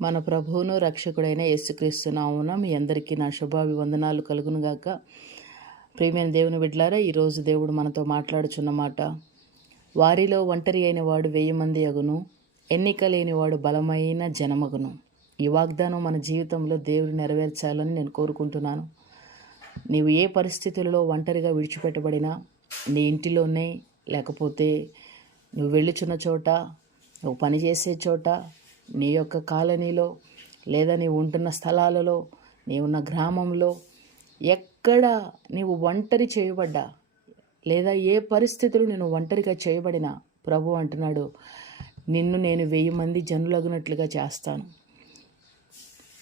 మన ప్రభువును రక్షకుడైన యేసుక్రీస్తు నామమున మీ అందరికీ నా శుభాభివందనాలు కలుగునుగాక. ప్రియమైన దేవుని బిడ్డలారా, ఈరోజు దేవుడు మనతో మాట్లాడుచున్నమాట, వారిలో ఒంటరి అయిన వాడు 1000 మంది అగును, ఎన్నిక లేనివాడు బలమైన జనమగును. ఈ వాగ్దానం మన జీవితంలో దేవుడు నెరవేర్చాలని నేను కోరుకుంటున్నాను. నీవు ఏ పరిస్థితులలో ఒంటరిగా విడిచిపెట్టబడినా, నీ ఇంటిలోనే, లేకపోతే నువ్వు వెళ్ళుచున్న చోట, నువ్వు పనిచేసే చోట, నీ యొక్క కాలనీలో, లేదా నీవు ఉంటున్న స్థలాలలో, నీవున్న గ్రామంలో, ఎక్కడ నీవు ఒంటరి చేయబడ్డా, లేదా ఏ పరిస్థితులు నేను ఒంటరిగా చేయబడినా, ప్రభు అంటున్నాడు, నిన్ను నేను 1000 మంది జనులగునట్లుగా చేస్తాను.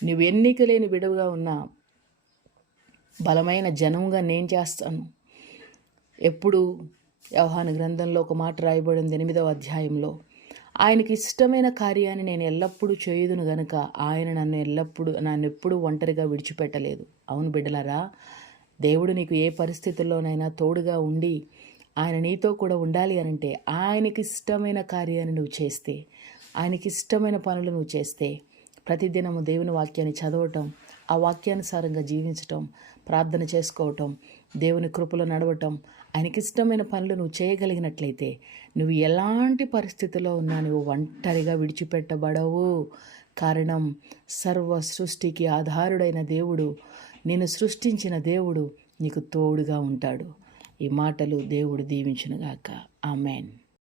నువ్వు ఎన్నిక లేని విడవుగా ఉన్న బలమైన జనంగా నేను చేస్తాను. ఎప్పుడు యోహాను గ్రంథంలో ఒక మాట రాయబడింది 8వ అధ్యాయంలో, ఆయనకి ఇష్టమైన కార్యాన్ని నేను ఎల్లప్పుడూ చేయుదును గనుక ఆయన నన్ను ఎప్పుడూ ఒంటరిగా విడిచిపెట్టలేదు. అవును బిడ్డలారా, దేవుడు నీకు ఏ పరిస్థితుల్లోనైనా తోడుగా ఉండి ఆయన నీతో కూడా ఉండాలి అనంటే, ఆయనకి ఇష్టమైన కార్యాన్ని నువ్వు చేస్తే, ఆయనకి ఇష్టమైన పనులు నువ్వు చేస్తే, ప్రతిదినము దేవుని వాక్యాన్ని చదవటం, ఆ వాక్యానుసారంగా జీవించటం, ప్రార్థన చేసుకోవటం, దేవుని కృపలో నడవటం, ఆయనకి ఇష్టమైన పనులు నువ్వు చేయగలిగినట్లయితే, నువ్వు ఎలాంటి పరిస్థితుల్లో ఉన్నా నువ్వు ఒంటరిగా విడిచిపెట్టబడవు. కారణం, సర్వ సృష్టికి ఆధారుడైన దేవుడు, నిన్ను సృష్టించిన దేవుడు నీకు తోడుగా ఉంటాడు. ఈ మాటలు దేవుడు దీవించునుగాక. ఆమేన్.